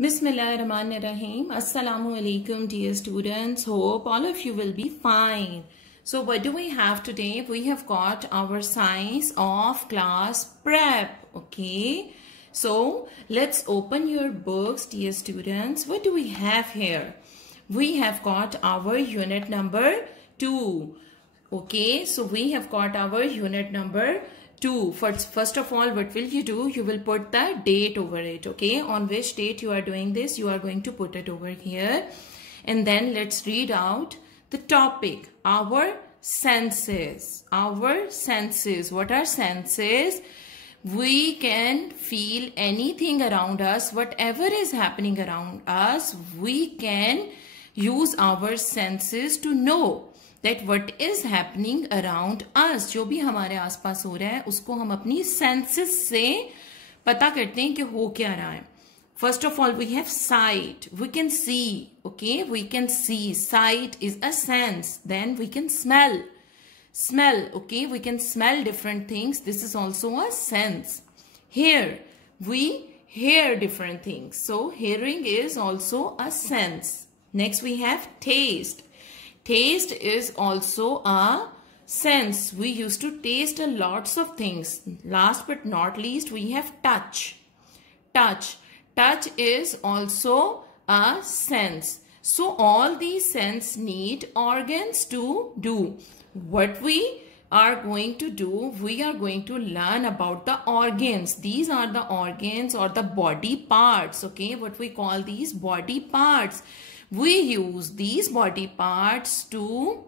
Bismillahirrahmanirrahim. Assalamu alaikum, dear students. Hope all of you will be fine. So what do we have today? We have got our science of class prep. Okay. So let's open your books, dear students. What do we have here? We have got our unit number 2. Okay. So we have got our unit number 2. First of all, what will you do? You will put the date over it. Okay. On which date you are doing this, you are going to put it over here. And then let's read out the topic. Our senses. Our senses. What are senses? We can feel anything around us. Whatever is happening around us, we can use our senses to know that what is happening around us. जो भी हमारे आसपास हो रहा है उसको हम अपनी senses से पता करते हैं कि हो क्या रहा है. First of all, we have sight. We can see. Okay, we can see. Sight is a sense. Then we can smell. Smell. Okay, we can smell different things. This is also a sense. Hear. We hear different things. So hearing is also a sense. Next we have taste. Taste is also a sense. We used to taste a lots of things. Last but not least, we have touch. Touch. Touch is also a sense. So all these sense need organs to do. What we are going to do, we are going to learn about the organs. These are the organs or the body parts. Okay, what we call these body parts. We use these body parts to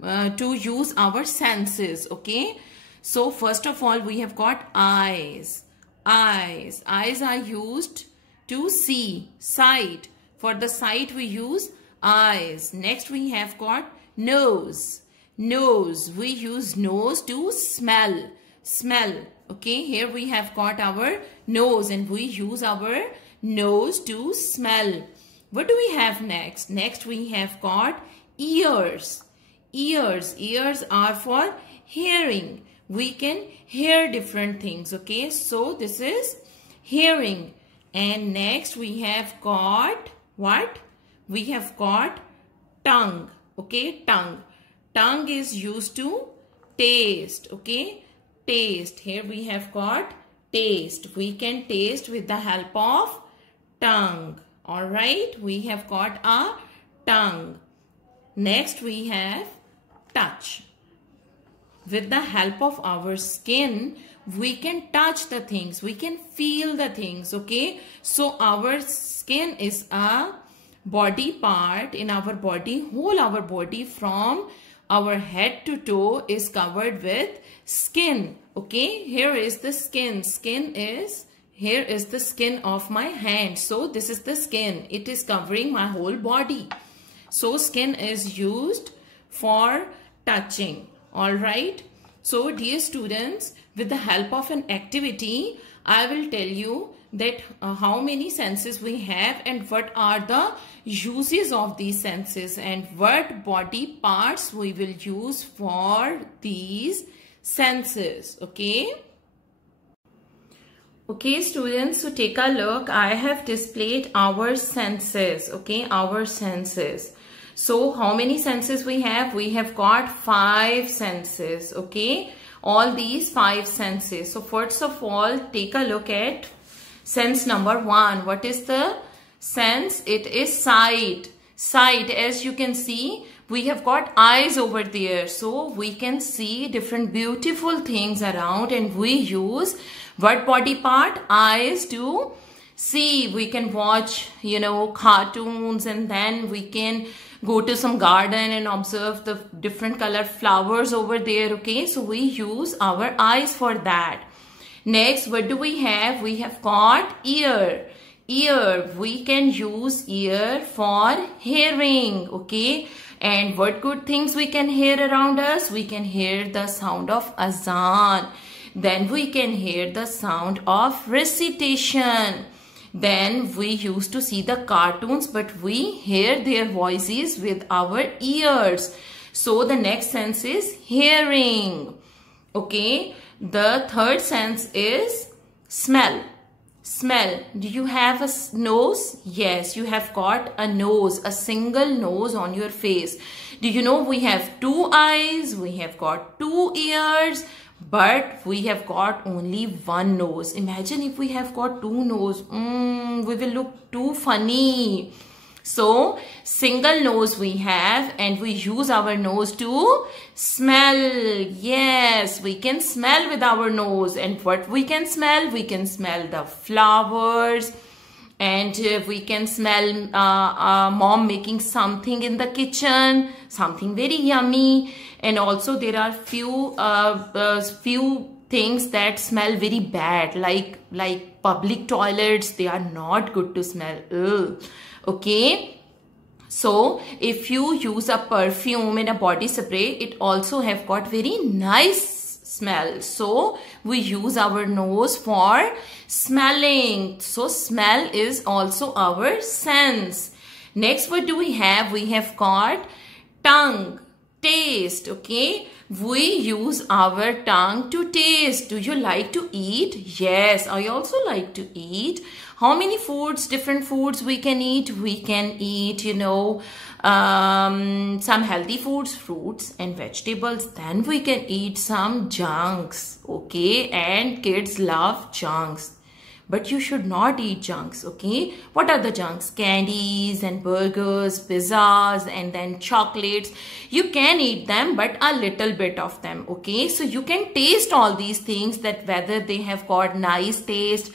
use our senses. Okay, so first of all we have got eyes. Eyes are used to see. Sight, for the sight we use eyes. Next we have got nose. Nose, we use nose to smell. Okay, here we have got our nose and we use our nose to smell. What do we have next? Next we have got ears. Ears are for hearing. We can hear different things. Okay, so this is hearing. And next we have got what? We have got tongue. Okay, tongue. Tongue is used to taste. Okay, taste. Here we have got taste. We can taste with the help of tongue. Alright, we have got a tongue. Next we have touch. With the help of our skin, we can touch the things. We can feel the things. Okay, so our skin is a body part in our body. Whole our body from our head to toe is covered with skin. Okay, here is the skin. Here is the skin of my hand. So this is the skin. It is covering my whole body. So skin is used for touching. Alright. So dear students, with the help of an activity, I will tell you that how many senses we have and what are the uses of these senses and what body parts we will use for these senses. Okay. Okay students, so take a look. I have displayed our senses. Okay, our senses. So how many senses we have? We have got 5 senses. Okay, all these 5 senses. So first of all, take a look at sense number 1. What is the sense? It is sight. Sight, as you can see, we have got eyes over there. So we can see different beautiful things around and we use what body part? Eyes to see. We can watch, cartoons and then we can go to some garden and observe the different color flowers over there. Okay, so we use our eyes for that. Next, what do we have? We have got ear. Ear, we can use ear for hearing. Okay, and what good things we can hear around us? We can hear the sound of azan. Then we can hear the sound of recitation. Then we used to see the cartoons, but we hear their voices with our ears. So the next sense is hearing. Okay, the third sense is smell. Smell. Do you have a nose? Yes, you have got a nose, a single nose on your face. Do you know we have 2 eyes, we have got 2 ears, but we have got only 1 nose. Imagine if we have got 2 nose. We will look too funny. So, single nose we have, and we use our nose to smell. Yes, we can smell with our nose. And what we can smell? We can smell the flowers, and we can smell mom making something in the kitchen, something very yummy. And also there are few things that smell very bad, like public toilets. They are not good to smell. Ugh. Okay, so if you use a perfume in a body spray, it also have got very nice smell. So we use our nose for smelling. So smell is also our sense. Next, what do we have? We have got tongue, taste. Okay, we use our tongue to taste. Do you like to eat? Yes, I also like to eat. How many foods, different foods we can eat? We can eat, some healthy foods, fruits and vegetables. Then we can eat some junks, okay? And kids love junks. But you should not eat junks, okay? What are the junks? Candies and burgers, pizzas, and then chocolates. You can eat them, but a little bit of them, okay? So you can taste all these things, that whether they have got nice taste,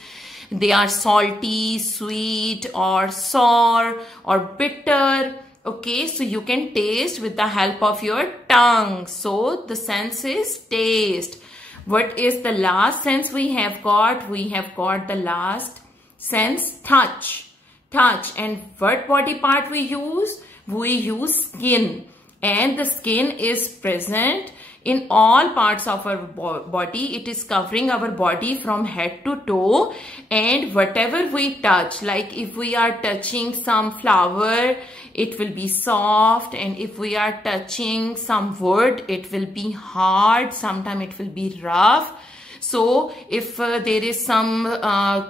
they are salty, sweet, or sour, or bitter. Okay, so you can taste with the help of your tongue. So the sense is taste. What is the last sense we have got? We have got the last sense, touch. Touch. And what body part we use? We use skin. And the skin is present in all parts of our body. It is covering our body from head to toe, and whatever we touch, like if we are touching some flower, it will be soft, and if we are touching some wood, it will be hard, sometimes it will be rough. So if there is some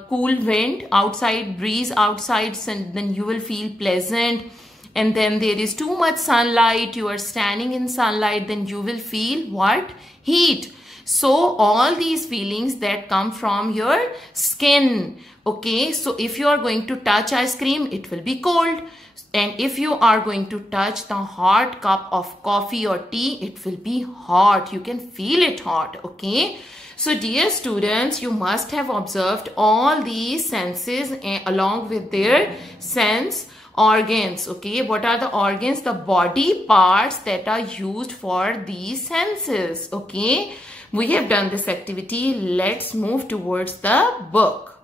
cool wind outside, breeze outside, then you will feel pleasant. And then there is too much sunlight, you are standing in sunlight, then you will feel what? Heat. So all these feelings that come from your skin. Okay, so if you are going to touch ice cream, it will be cold. And if you are going to touch the hot cup of coffee or tea, it will be hot. You can feel it hot. Okay. So dear students, you must have observed all these senses along with their sense organs. Okay, what are the organs? The body parts that are used for these senses. Okay, we have done this activity. Let's move towards the book.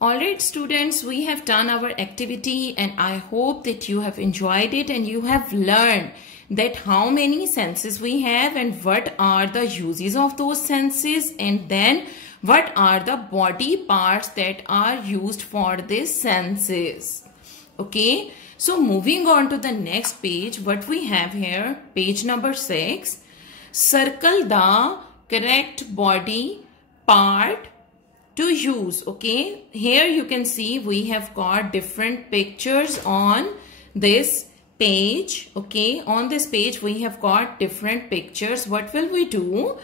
Alright students, we have done our activity, and I hope that you have enjoyed it and you have learned that how many senses we have and what are the uses of those senses, and then what are the body parts that are used for these senses. Okay, so moving on to the next page, what we have here, page number 6, circle the correct body part to use. Okay, here you can see we have got different pictures on this page. Okay, on this page we have got different pictures. What will we do?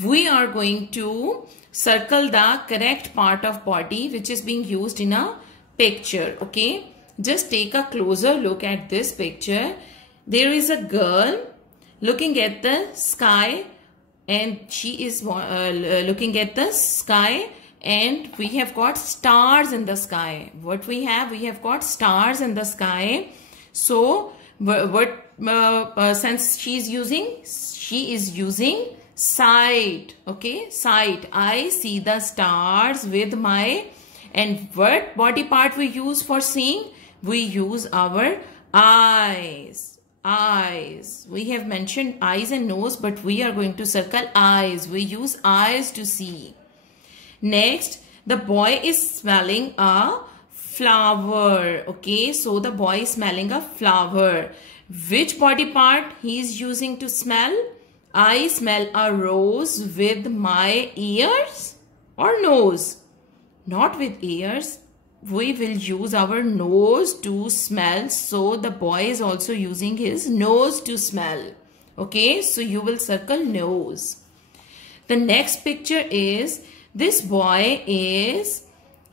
We are going to circle the correct part of body which is being used in a picture. Okay, just take a closer look at this picture. There is a girl looking at the sky, and she is looking at the sky, and we have got stars in the sky. What we have? We have got stars in the sky. So what sense she is using? She is using sight. Okay, sight. I see the stars with my, and what body part we use for seeing? We use our eyes. Eyes. We have mentioned eyes and nose, but we are going to circle eyes. We use eyes to see. Next, the boy is smelling a flower. Okay, so the boy is smelling a flower. Which body part he is using to smell? I smell a rose with my ears or nose? not with ears. We will use our nose to smell. So the boy is also using his nose to smell. Okay, so you will circle nose. The next picture is this boy is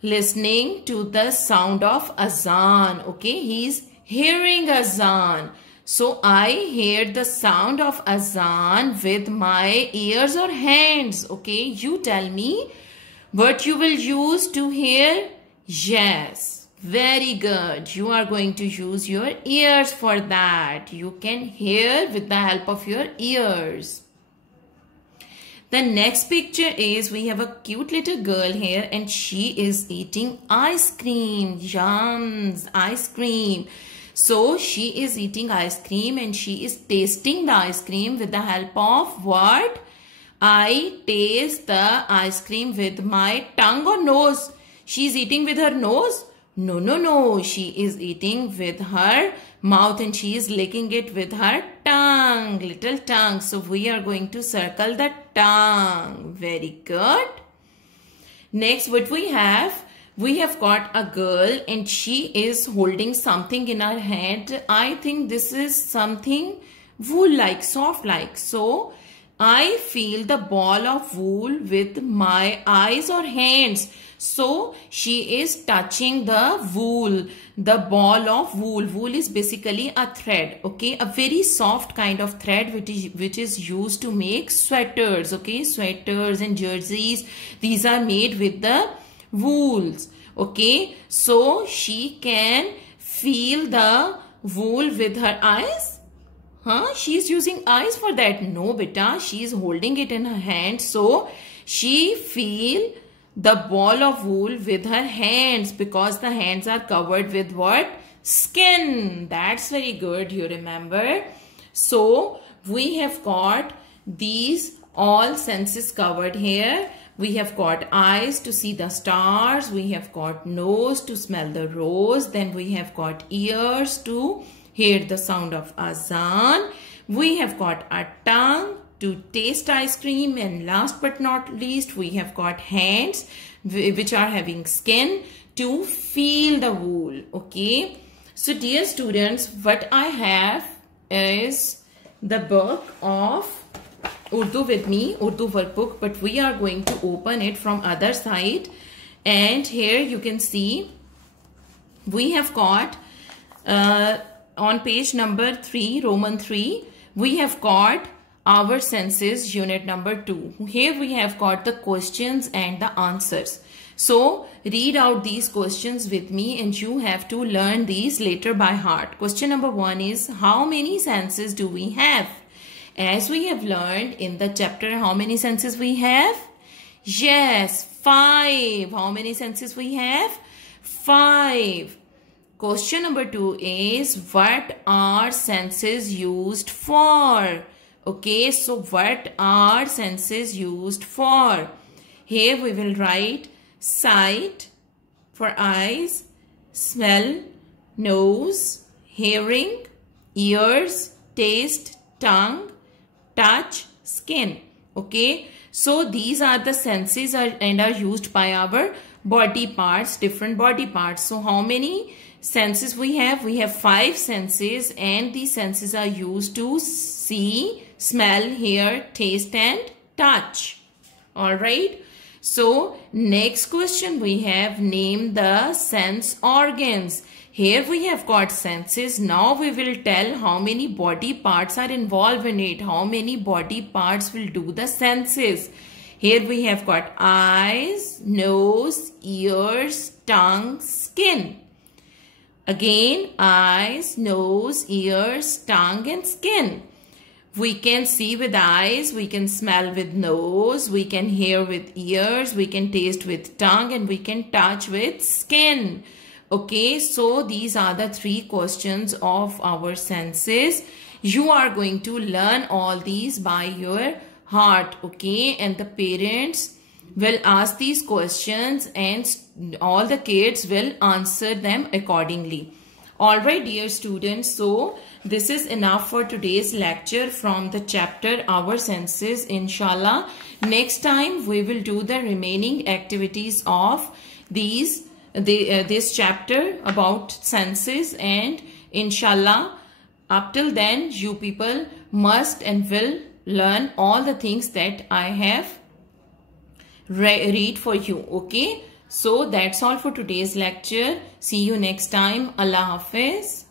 listening to the sound of azan. Okay, he's hearing azan. So I hear the sound of azan with my ears or hands. Okay, you tell me what you will use to hear. Yes, very good. You are going to use your ears for that. You can hear with the help of your ears. The next picture is we have a cute little girl here and she is eating ice cream. Yums, ice cream. So she is eating ice cream and she is tasting the ice cream with the help of what? I taste the ice cream with my tongue or nose. She is eating with her nose? No, no, no. She is eating with her mouth and she is licking it with her tongue, little tongue. So we are going to circle the tongue. Very good. Next, what we have got a girl and she is holding something in her hand. I think this is something wool-like, soft-like. So I feel the ball of wool with my eyes or hands. So she is touching the wool, the ball of wool. Wool is basically a thread, okay, a very soft kind of thread which is used to make sweaters, okay, sweaters and jerseys. These are made with the wools, okay. So she can feel the wool with her eyes. She is using eyes for that. No, beta, she is holding it in her hand. So she feel the ball of wool with her hands because the hands are covered with what? Skin. That's very good, you remember. So we have got these all senses covered here. We have got eyes to see the stars. We have got nose to smell the rose. Then we have got ears to hear the sound of azan. We have got a tongue to taste ice cream, and last but not least we have got hands which are having skin to feel the wool. Okay, so dear students, what I have is the book of Urdu with me, Urdu workbook, but we are going to open it from other side. And here you can see we have got on page number 3, Roman 3, we have got our senses unit number 2. Here we have got the questions and the answers. So read out these questions with me and you have to learn these later by heart. Question number 1 is, how many senses do we have? As we have learned in the chapter, how many senses we have? Yes, 5. How many senses we have? 5. Question number 2 is, what are senses used for? Okay, so what are senses used for? Here we will write sight for eyes, smell, nose, hearing, ears, taste, tongue, touch, skin. Okay, so these are the senses and are used by our body parts, different body parts. So how many senses we have? We have 5 senses and these senses are used to see, smell, hear, taste and touch. Alright. So next question we have, name the sense organs. Here we have got senses. Now we will tell how many body parts are involved in it. How many body parts will do the senses. Here we have got eyes, nose, ears, tongue, skin. Again, eyes, nose, ears, tongue and skin. We can see with eyes, we can smell with nose, we can hear with ears, we can taste with tongue and we can touch with skin. Okay, so these are the 3 questions of our senses. You are going to learn all these by your heart, okay? And the parents will ask these questions and all the kids will answer them accordingly. Alright dear students, so this is enough for today's lecture from the chapter Our Senses. Inshallah, next time we will do the remaining activities of this chapter about senses, and inshallah up till then you people must and will learn all the things that I have read for you. Okay, so that's all for today's lecture. See you next time. Allah Hafiz.